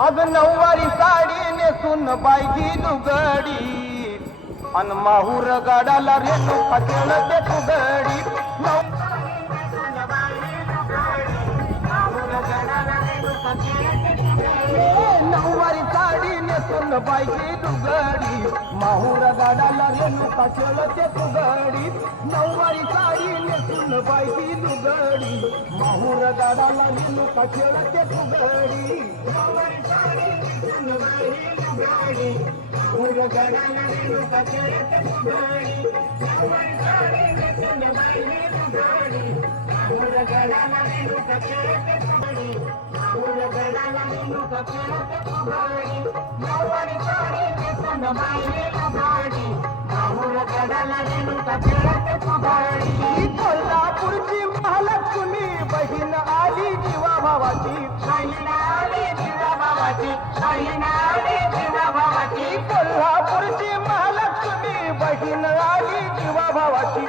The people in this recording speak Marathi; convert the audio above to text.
अग नऊवारी साडी नेसून बायची दुगडी अन माहूर गाडाला रेणुका खेळते फुगडी नऊवारी साडी नेसून बायची दुगडी माहूर गाडाला रेणुका खेळते फुगडी नऊवारी साडी नेसून बायची दुगडी माहूर गाडाला रेणुका खेळते फुगडी कोल्हापूरची महालक्ष्मी बहीण आली जीवा भावाची कोल्हापूरची महालक्ष्मी बहीण आली जीवा भावाची